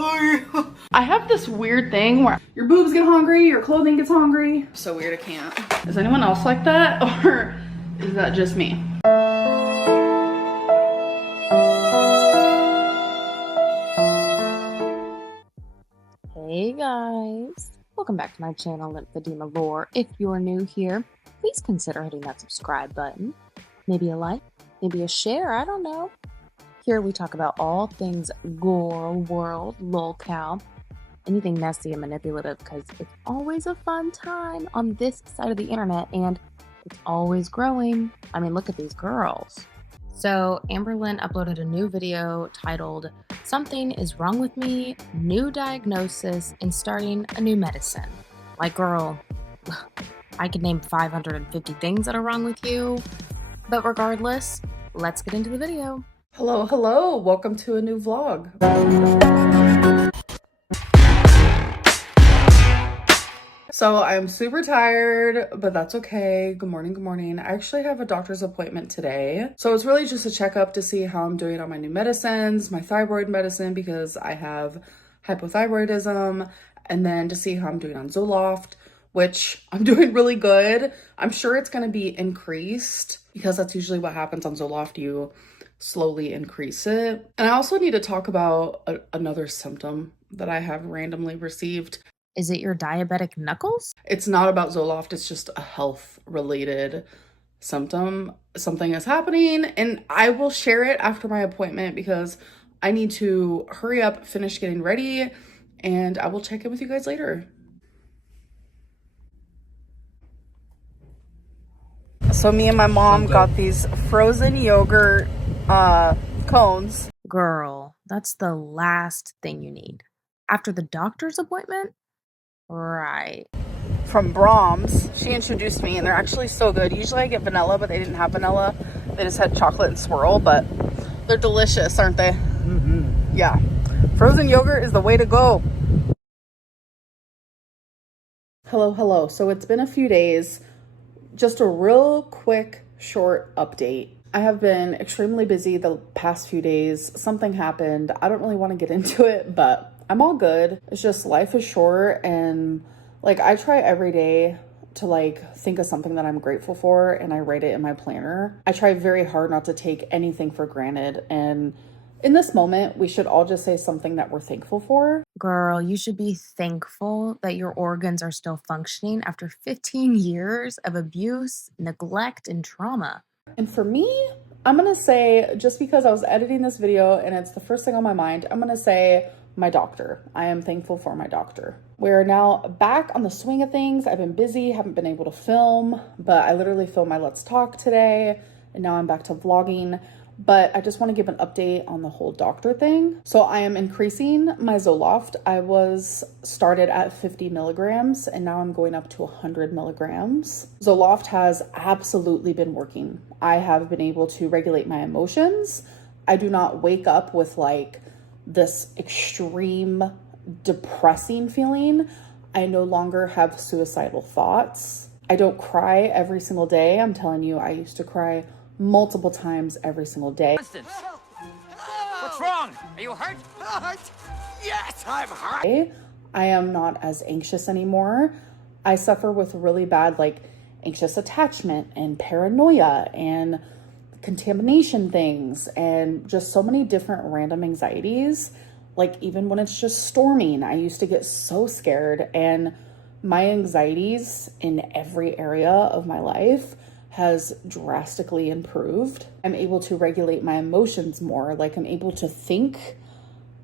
I have this weird thing where your boobs get hungry, your clothing gets hungry. So weird, I can't. Is anyone else like that, or is that just me? Hey guys, welcome back to my channel, Lymphedema Lore. If you're new here, please consider hitting that subscribe button. Maybe a like, maybe a share, I don't know. Here we talk about all things gore, world, lolcow, anything messy and manipulative, because it's always a fun time on this side of the internet, and it's always growing. I mean, look at these girls. So AmberLynn uploaded a new video titled "Something is Wrong with Me, New Diagnosis, and Starting a New Medicine." Like, girl, I could name 550 things that are wrong with you. But regardless, let's get into the video. Hello, welcome to a new vlog. So I'm super tired, but that's okay. Good morning. I actually have a doctor's appointment today. So it's really just a checkup to see how I'm doing on my new medicines, my thyroid medicine, because I have hypothyroidism, and then to see how I'm doing on Zoloft, which I'm doing really good. I'm sure it's going to be increased because that's usually what happens on Zoloft. You slowly increase it. And I also need to talk about another symptom that I have randomly received. Is it your diabetic knuckles? It's not about Zoloft, it's just a health related symptom. Something is happening, and I will share it after my appointment because I need to hurry up, finish getting ready, and I will check in with you guys later. So me and my mom got these frozen yogurt cones. Girl, that's the last thing you need. After the doctor's appointment? Right. From Brahms. She introduced me, and they're actually so good. Usually I get vanilla, but they didn't have vanilla. They just had chocolate and swirl, but they're delicious, aren't they? Mm-hmm. Yeah. Frozen yogurt is the way to go. Hello. So it's been a few days. Just a real quick, short update. I have been extremely busy the past few days. Something happened. I don't really want to get into it, but I'm all good. It's just life is short, and like I try every day to like think of something that I'm grateful for, and I write it in my planner. I try very hard not to take anything for granted, and in this moment, we should all just say something that we're thankful for. Girl, you should be thankful that your organs are still functioning after 15 years of abuse, neglect, and trauma. And for me, I'm gonna say, just because I was editing this video and it's the first thing on my mind, I'm gonna say my doctor. I am thankful for my doctor. We're now back on the swing of things. I've been busy, haven't been able to film, but I literally filmed my Let's Talk today, and now I'm back to vlogging. But I just want to give an update on the whole doctor thing. So I am increasing my Zoloft. I was started at 50 milligrams, and now I'm going up to 100 milligrams. Zoloft has absolutely been working. I have been able to regulate my emotions. I do not wake up with like this extreme depressing feeling. I no longer have suicidal thoughts. I don't cry every single day. I'm telling you, I used to cry multiple times every single day. What's wrong? Are you hurt? Yes, I'm hurt. I am not as anxious anymore. I suffer with really bad like anxious attachment and paranoia and contamination things and just so many different random anxieties. Like even when it's just storming, I used to get so scared, and my anxieties in every area of my life has drastically improved. I'm able to regulate my emotions more. Like I'm able to think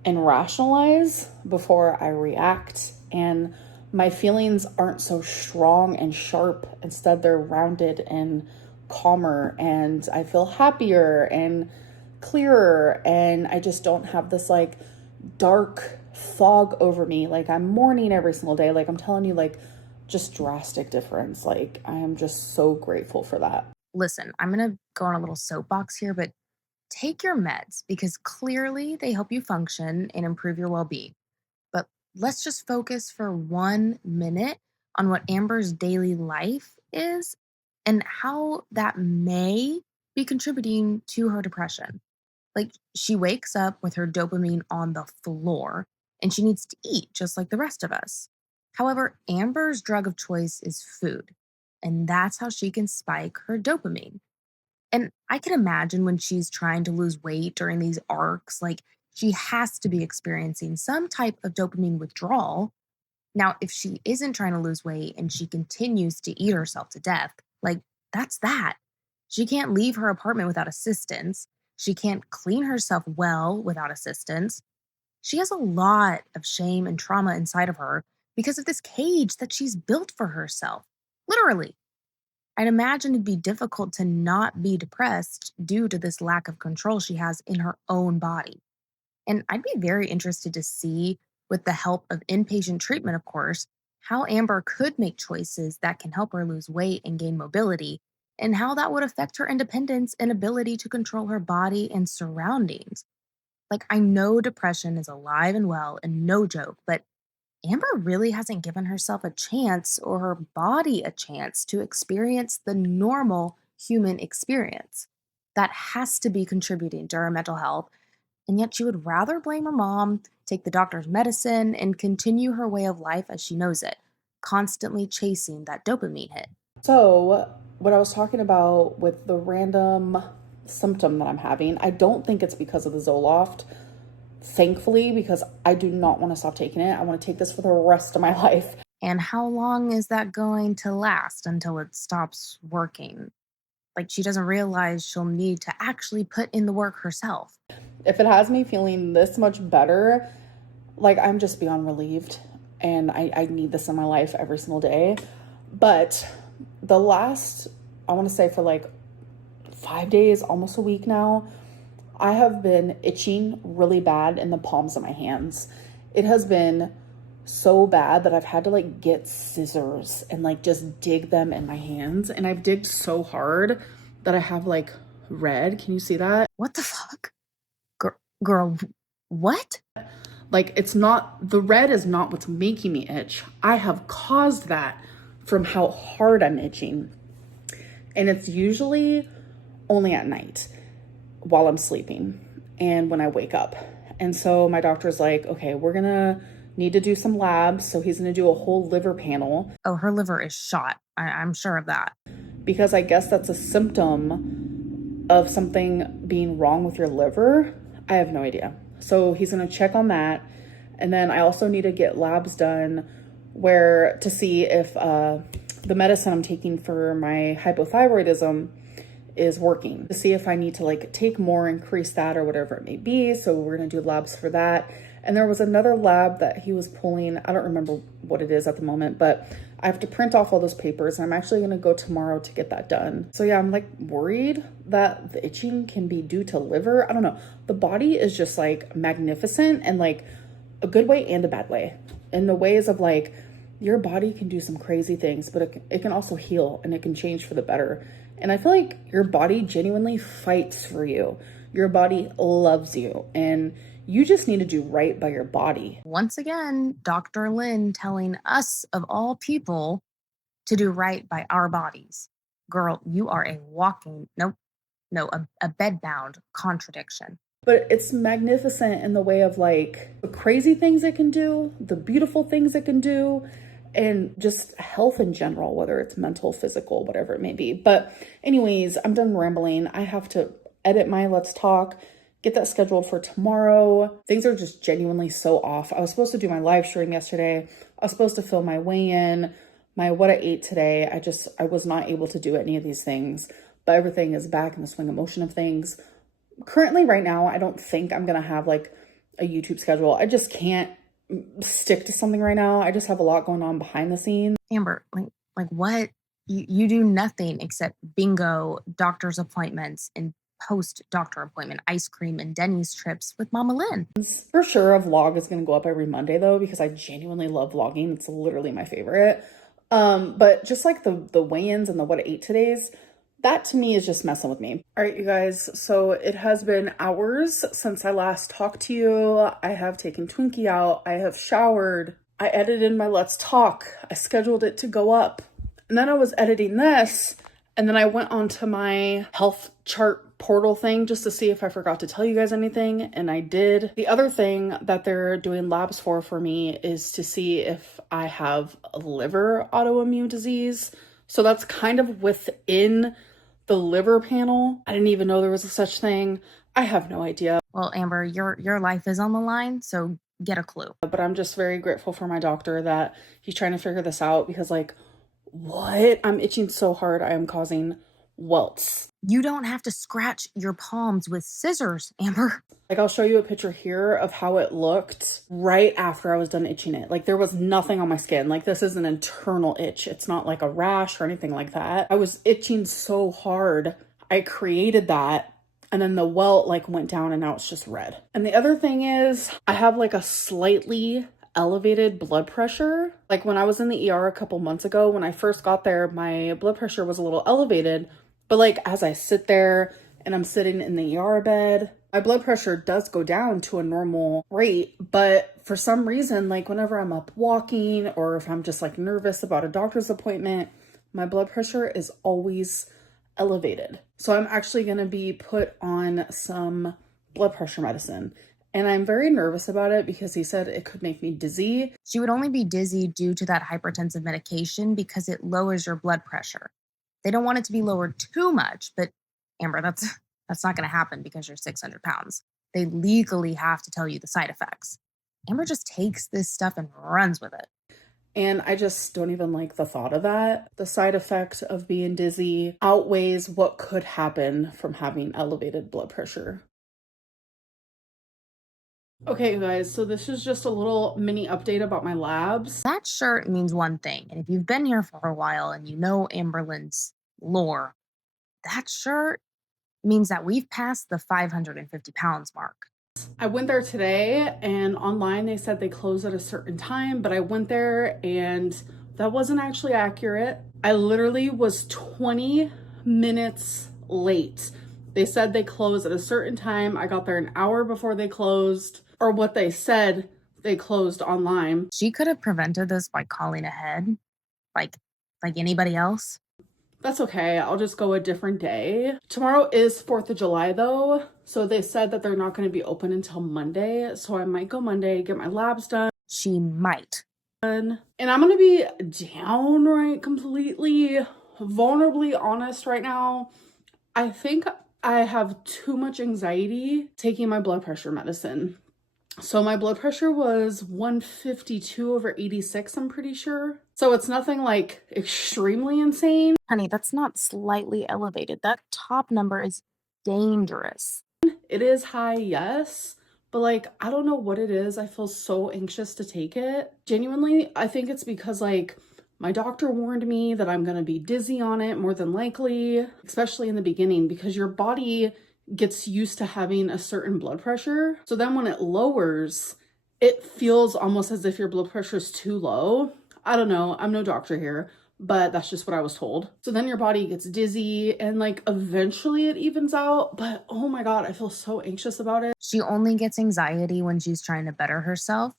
and rationalize before I react, and my feelings aren't so strong and sharp. Instead, they're rounded and calmer, and I feel happier and clearer, and I just don't have this like dark fog over me. Like I'm mourning every single day. Like I'm telling you, like just drastic difference. Like I am just so grateful for that. Listen, I'm going to go on a little soapbox here, but take your meds because clearly they help you function and improve your well-being. But let's just focus for 1 minute on what Amber's daily life is and how that may be contributing to her depression. Like, she wakes up with her dopamine on the floor, and she needs to eat just like the rest of us. However, Amber's drug of choice is food, and that's how she can spike her dopamine. And I can imagine when she's trying to lose weight during these arcs, like she has to be experiencing some type of dopamine withdrawal. Now, if she isn't trying to lose weight and she continues to eat herself to death, like that's that. She can't leave her apartment without assistance. She can't clean herself well without assistance. She has a lot of shame and trauma inside of her because of this cage that she's built for herself. Literally. I'd imagine it'd be difficult to not be depressed due to this lack of control she has in her own body. And I'd be very interested to see, with the help of inpatient treatment, of course, how Amber could make choices that can help her lose weight and gain mobility, and how that would affect her independence and ability to control her body and surroundings. Like, I know depression is alive and well and no joke, but Amber really hasn't given herself a chance or her body a chance to experience the normal human experience. That has to be contributing to her mental health, and yet she would rather blame her mom, take the doctor's medicine, and continue her way of life as she knows it, constantly chasing that dopamine hit. So, what I was talking about with the random symptom that I'm having, I don't think it's because of the Zoloft, thankfully, because I do not want to stop taking it. I want to take this for the rest of my life. And how long is that going to last until it stops working? Like, she doesn't realize she'll need to actually put in the work herself. If it has me feeling this much better, like I'm just beyond relieved, and I need this in my life every single day. But the last, I want to say for like 5 days, almost a week now, I have been itching really bad in the palms of my hands. It has been so bad that I've had to like get scissors and like just dig them in my hands. And I've digged so hard that I have like red. Can you see that? What the fuck? Girl, what? Like, it's not, the red is not what's making me itch. I have caused that from how hard I'm itching. And it's usually only at night while I'm sleeping and when I wake up. And so my doctor's like, okay, we're gonna need to do some labs. So he's gonna do a whole liver panel. Oh, her liver is shot. I'm sure of that. Because I guess that's a symptom of something being wrong with your liver. I have no idea. So he's gonna check on that. And then I also need to get labs done where to see if the medicine I'm taking for my hypothyroidism is working, to see if I need to like take more, increase that or whatever it may be. So we're gonna do labs for that. And there was another lab that he was pulling. I don't remember what it is at the moment, but I have to print off all those papers. And I'm actually gonna go tomorrow to get that done. So yeah, I'm like worried that the itching can be due to liver. I don't know. The body is just like magnificent and like a good way and a bad way. In the ways of like, your body can do some crazy things, but it can also heal and it can change for the better. And I feel like your body genuinely fights for you. Your body loves you, and you just need to do right by your body. Once again, Dr. Lynn telling us, of all people, to do right by our bodies. Girl, you are a walking, a bedbound contradiction. But it's magnificent in the way of like the crazy things it can do, the beautiful things it can do, and just health in general, whether it's mental, physical, whatever it may be. But anyways, I'm done rambling. I have to edit my Let's Talk, get that scheduled for tomorrow. Things are just genuinely so off. I was supposed to do my live stream yesterday. I was supposed to film my weigh-in, my what I ate today. I was not able to do any of these things, but everything is back in the swing of motion of things. Currently, right now, I don't think I'm going to have like a YouTube schedule. I just can't stick to something right now. I just have a lot going on behind the scenes. Amber, like what? You do nothing except bingo, doctor's appointments, and post-doctor appointment ice cream and Denny's trips with Mama Lynn. For sure, a vlog is going to go up every Monday, though, because I genuinely love vlogging. It's literally my favorite. But just like the weigh-ins and the what I ate today's, that to me is just messing with me. All right, you guys. So it has been hours since I last talked to you. I have taken Twinkie out. I have showered. I edited my Let's Talk. I scheduled it to go up. And then I was editing this And then I went onto my health chart portal thing just to see if I forgot to tell you guys anything, and I did. The other thing that they're doing labs for me is to see if I have a liver autoimmune disease. So that's kind of within the liver panel. I didn't even know there was a such thing. I have no idea. Well, Amber, your life is on the line, so get a clue. But I'm just very grateful for my doctor that he's trying to figure this out, because like, what? I'm itching so hard. I am causing welts. You don't have to scratch your palms with scissors, Amber. Like, I'll show you a picture here of how it looked right after I was done itching it. Like, there was nothing on my skin. Like, this is an internal itch. It's not like a rash or anything like that. I was itching so hard. I created that. And then the welt like went down and now it's just red. And the other thing is I have like a slightly elevated blood pressure. Like when I was in the ER a couple months ago, when I first got there, my blood pressure was a little elevated. But like as I sit there and I'm sitting in the ER bed, my blood pressure does go down to a normal rate. But for some reason, like whenever I'm up walking or if I'm just like nervous about a doctor's appointment, my blood pressure is always elevated. So I'm actually going to be put on some blood pressure medicine. And I'm very nervous about it because he said it could make me dizzy. She would only be dizzy due to that hypertensive medication because it lowers your blood pressure. They don't want it to be lowered too much, but Amber, that's not going to happen because you're 600 pounds. They legally have to tell you the side effects. Amber just takes this stuff and runs with it. And I just don't even like the thought of that. The side effect of being dizzy outweighs what could happen from having elevated blood pressure. Okay, you guys, so this is just a little mini update about my labs. That shirt means one thing, and if you've been here for a while and you know AmberLynn's lore, that shirt means that we've passed the 550 pounds mark. I went there today and online they said they close at a certain time, but I went there and that wasn't actually accurate. I literally was 20 minutes late. They said they close at a certain time. I got there an hour before they closed, or what they said they closed online. She could have prevented this by calling ahead, like anybody else. That's okay. I'll just go a different day. Tomorrow is 4th of July though. So they said that they're not going to be open until Monday. So I might go Monday, get my labs done. She might. And I'm going to be downright completely vulnerably honest right now. I think I have too much anxiety taking my blood pressure medicine. So my blood pressure was 152/86, I'm pretty sure. So it's nothing like extremely insane. Honey, that's not slightly elevated. That top number is dangerous. It is high, yes. But like, I don't know what it is. I feel so anxious to take it. Genuinely, I think it's because like my doctor warned me that I'm going to be dizzy on it more than likely, especially in the beginning, because your body gets used to having a certain blood pressure. So then when it lowers, it feels almost as if your blood pressure is too low. I don't know. I'm no doctor here, but that's just what I was told. So then your body gets dizzy and like eventually it evens out. But oh my God, I feel so anxious about it. She only gets anxiety when she's trying to better herself,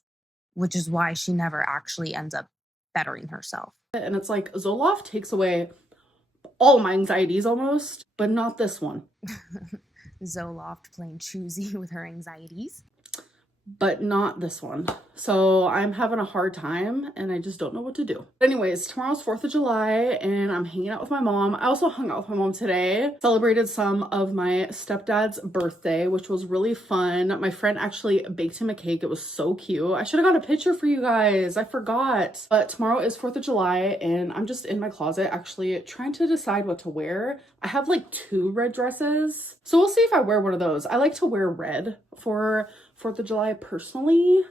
which is why she never actually ends up bettering herself. And it's like Zoloft takes away all my anxieties almost, but not this one. Zoloft playing choosy with her anxieties. But not this one. So I'm having a hard time and I just don't know what to do. Anyways, tomorrow's 4th of July and I'm hanging out with my mom. I also hung out with my mom today. Celebrated some of my stepdad's birthday, which was really fun. My friend actually baked him a cake. It was so cute. I should have got a picture for you guys. I forgot. But tomorrow is 4th of July and I'm just in my closet actually trying to decide what to wear. I have like 2 red dresses. So we'll see if I wear one of those. I like to wear red for 4th of July personally.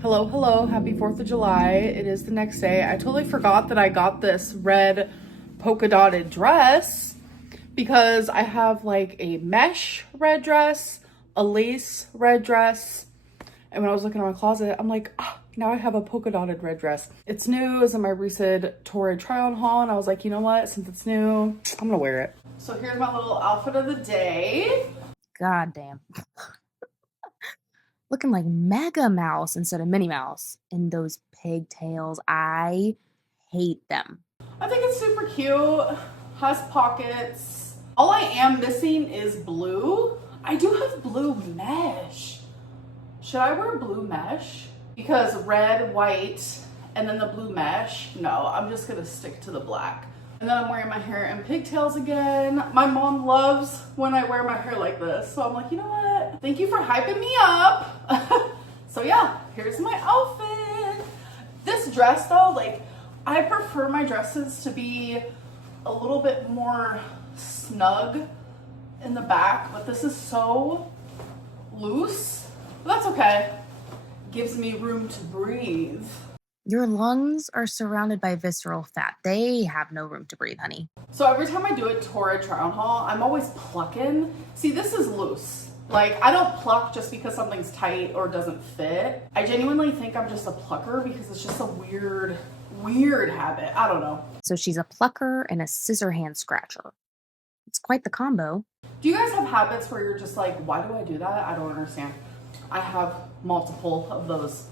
Hello, happy 4th of July. It is the next day. I totally forgot that I got this red polka dotted dress because I have like a mesh red dress, a lace red dress, and when I was looking at my closet, I'm like, now I have a polka dotted red dress. It's new, it was in my recent Torrid try-on haul, and I was like, you know what, since it's new, I'm gonna wear it. So here's my little outfit of the day. God damn. Looking like Mega Mouse instead of Minnie Mouse. And those pigtails, I hate them. I I think it's super cute. Has pockets. All I am missing is blue. I do have blue mesh. Should I wear blue mesh? Because red, white, and then the blue mesh. No, I'm just gonna stick to the black. And then I'm wearing my hair in pigtails again. My mom loves when I wear my hair like this. So I'm like, you know what? Thank you for hyping me up. So yeah, here's my outfit. This dress though, like, I prefer my dresses to be a little bit more snug in the back, but this is so loose. But that's okay. Gives me room to breathe. Your lungs are surrounded by visceral fat. They have no room to breathe, honey. So every time I do a tour at Trout Hall, I'm always plucking. See, this is loose. Like, I don't pluck just because something's tight or doesn't fit. I genuinely think I'm just a plucker because it's just a weird habit. I don't know. So she's a plucker and a scissor hand scratcher. It's quite the combo. Do you guys have habits where you're just like, why do I do that? I don't understand. I have multiple of those,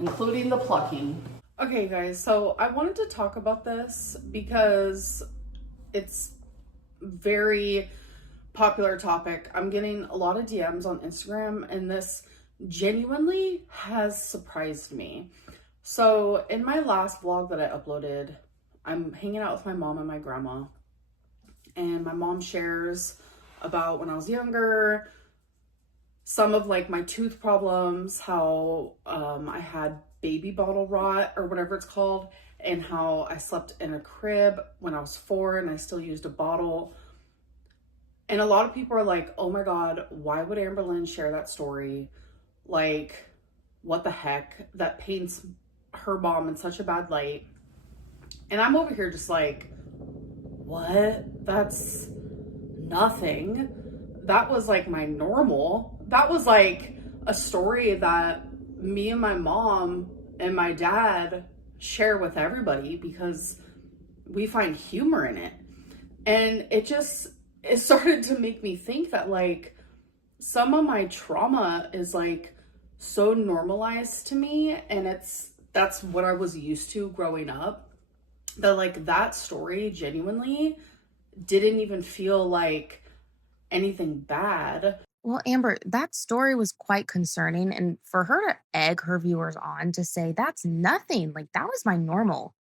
including the plucking. Okay, guys, so I wanted to talk about this because it's very popular topic. I'm getting a lot of DMs on Instagram, and this genuinely has surprised me. So in my last vlog that I uploaded, I'm hanging out with my mom and my grandma, and my mom shares about when I was younger, some of like my tooth problems, how I had baby bottle rot or whatever it's called, and how I slept in a crib when I was 4 and I still used a bottle. And a lot of people are like, oh my God, why would AmberLynn share that story? Like, what the heck? That paints her mom in such a bad light. And I'm over here just like, what? That's nothing. That was like my normal. That was like a story that me and my mom and my dad share with everybody because we find humor in it. And it started to make me think that like some of my trauma is like so normalized to me, and that's what I was used to growing up, that like that story genuinely didn't even feel like anything bad. Well, Amber, that story was quite concerning. And for her to egg her viewers on to say, that's nothing, like that was my normal,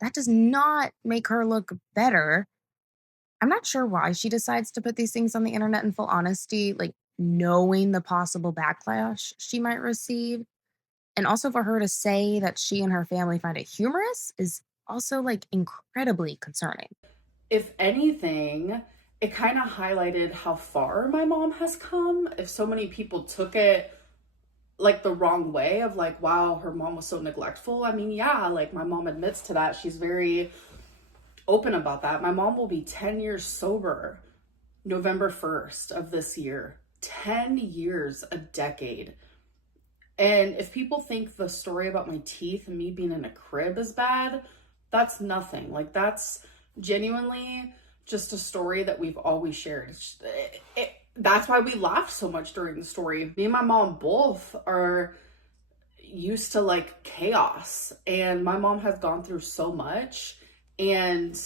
that does not make her look better. I'm not sure why she decides to put these things on the internet in full honesty, like knowing the possible backlash she might receive. And also for her to say that she and her family find it humorous is also like incredibly concerning. If anything, it kind of highlighted how far my mom has come. If so many people took it like the wrong way of like, wow, her mom was so neglectful. I mean, yeah, like my mom admits to that. She's very open about that. My mom will be 10 years sober November 1st of this year. 10 years, a decade. And if people think the story about my teeth and me being in a crib is bad, that's nothing. Like, that's genuinely just a story that we've always shared. That's why we laughed so much during the story. Me and my mom both are used to like chaos, and my mom has gone through so much. And,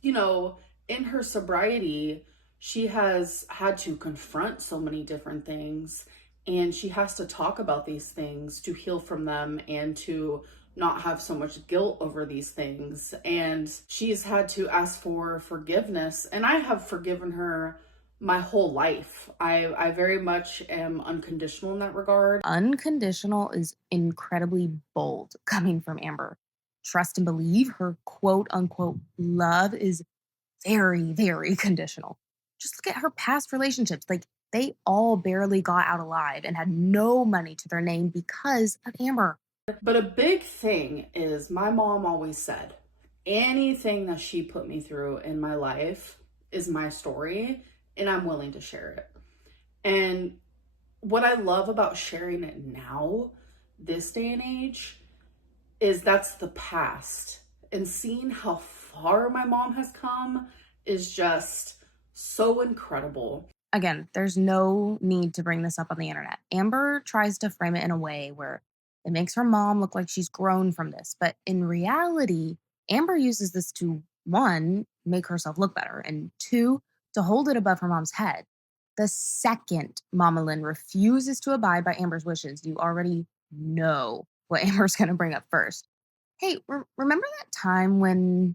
you know, in her sobriety, she has had to confront so many different things, and she has to talk about these things to heal from them and to not have so much guilt over these things. And she's had to ask for forgiveness, and I have forgiven her my whole life. I very much am unconditional in that regard. Unconditional is incredibly bold coming from Amber. Trust and believe her quote unquote love is very, very conditional. Just look at her past relationships. Like, they all barely got out alive and had no money to their name because of Amber. But a big thing is my mom always said, anything that she put me through in my life is my story, and I'm willing to share it. And what I love about sharing it now, this day and age, is that's the past. And seeing how far my mom has come is just so incredible. Again, there's no need to bring this up on the internet. Amber tries to frame it in a way where it makes her mom look like she's grown from this. But in reality, Amber uses this to one, make herself look better, and two, to hold it above her mom's head. The second Mama Lynn refuses to abide by Amber's wishes, you already know what Amber's going to bring up first. Hey, remember that time when,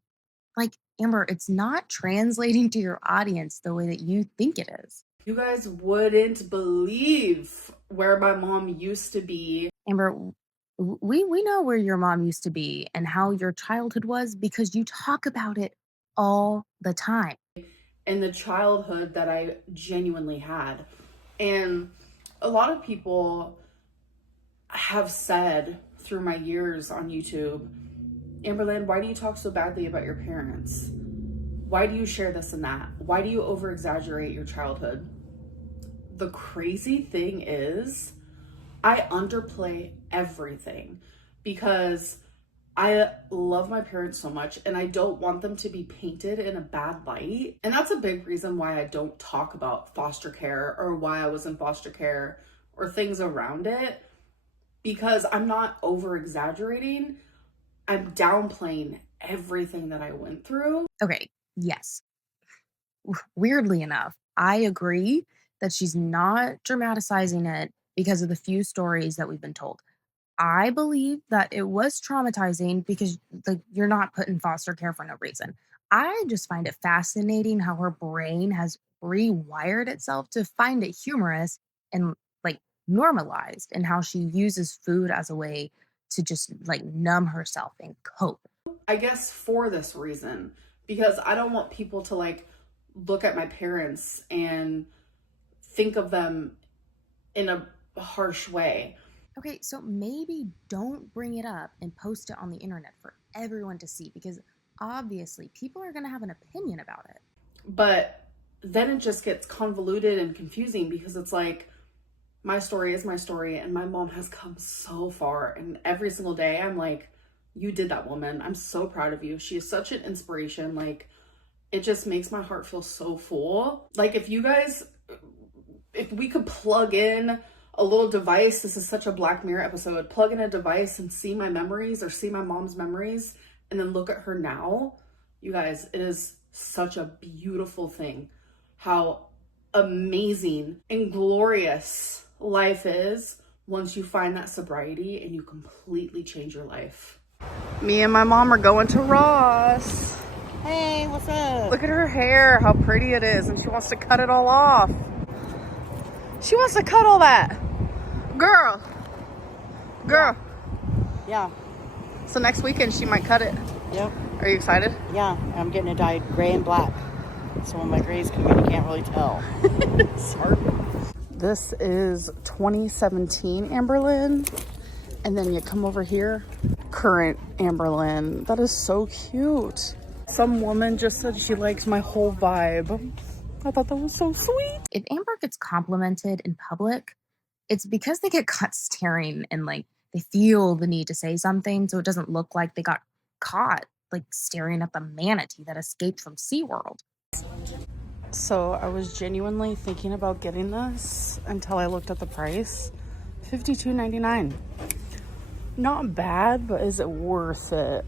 like, Amber, it's not translating to your audience the way that you think it is? You guys wouldn't believe where my mom used to be. Amber, we know where your mom used to be and how your childhood was because you talk about it all the time. And the childhood that I genuinely had. And a lot of people have said through my years on YouTube, AmberLynn, why do you talk so badly about your parents? Why do you share this and that? Why do you over exaggerate your childhood? The crazy thing is, I underplay everything because I love my parents so much and I don't want them to be painted in a bad light. And that's a big reason why I don't talk about foster care or why I was in foster care or things around it, because I'm not over exaggerating. I'm downplaying everything that I went through. Okay, yes. Weirdly enough, I agree that she's not dramatizing it because of the few stories that we've been told. I believe that it was traumatizing because, like, you're not put in foster care for no reason. I just find it fascinating how her brain has rewired itself to find it humorous and, like, normalized, and how she uses food as a way to just, like, numb herself and cope. I guess for this reason, because I don't want people to like look at my parents and think of them in a harsh way. Okay, so maybe don't bring it up and post it on the internet for everyone to see, because obviously people are going to have an opinion about it. But then it just gets convoluted and confusing because it's like, my story is my story and my mom has come so far. And every single day I'm like, you did that, woman. I'm so proud of you. She is such an inspiration. Like, it just makes my heart feel so full. Like, if we could plug in a little device, this is such a Black Mirror episode, plug in a device and see my memories or see my mom's memories and then look at her now, you guys, it is such a beautiful thing how amazing and glorious life is once you find that sobriety and you completely change your life. Me and my mom are going to Ross. Hey, what's up? Look at her hair, how pretty it is, and she wants to cut it all off. She wants to cut all that. Girl. Yeah. So next weekend she might cut it. Yep. Are you excited? Yeah. I'm getting it dyed gray and black. So when my grays come in, you can't really tell. Sorry. This is 2017 AmberLynn. And then you come over here, current AmberLynn. That is so cute. Some woman just said she likes my whole vibe. I thought that was so sweet. If Amber gets complimented in public, it's because they get caught staring and, like, they feel the need to say something so it doesn't look like they got caught, like, staring at the manatee that escaped from SeaWorld. So I was genuinely thinking about getting this until I looked at the price. $52.99. Not bad, but is it worth it?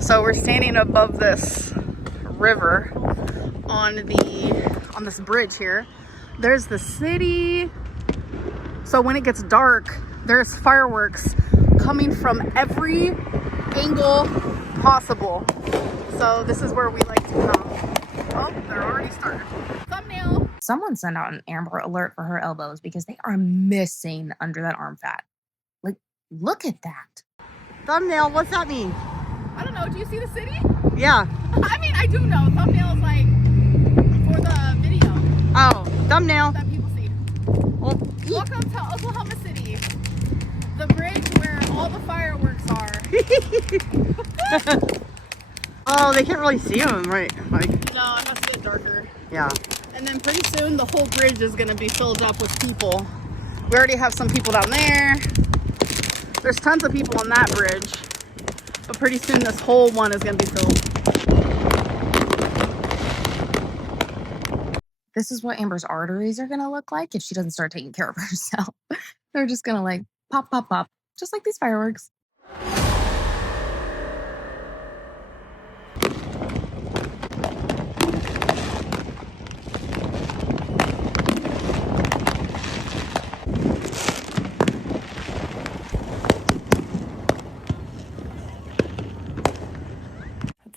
So we're standing above this river on this bridge here. There's the city. So when it gets dark, there's fireworks coming from every angle possible. So this is where we like to come. Oh, they're already started. Thumbnail. Someone sent out an Amber alert for her elbows because they are missing under that arm fat. Like, look at that. Thumbnail, what's that mean? I don't know. Do you see the city? Yeah. I mean, I do know. Thumbnail is like for the video Oh, thumbnail. that people see. Well, Welcome to Oklahoma City, the bridge where all the fireworks are. oh, they can't really see them, right? Like, No, it has to get darker. yeah. And then pretty soon the whole bridge is going to be filled up with people. We already have some people down there. There's tons of people on that bridge. But pretty soon this whole one is going to be filled. This is what Amber's arteries are going to look like if she doesn't start taking care of herself. They're just going to, like, pop, pop, pop, just like these fireworks.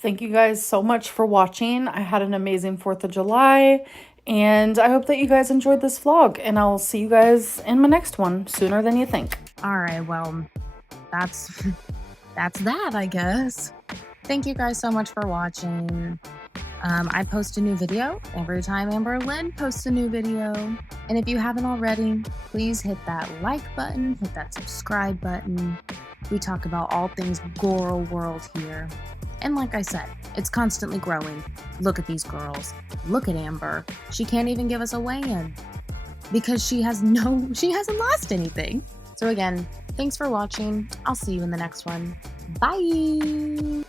Thank you guys so much for watching. I had an amazing 4th of July, and I hope that you guys enjoyed this vlog, and I'll see you guys in my next one sooner than you think. All right, well, that's that, I guess. Thank you guys so much for watching. I post a new video every time AmberLynn posts a new video. And if you haven't already, please hit that like button, hit that subscribe button. We talk about all things Girl World here. And like I said, it's constantly growing. Look at these girls. Look at Amber. She can't even give us a weigh-in because she hasn't lost anything. So again, thanks for watching. I'll see you in the next one. Bye!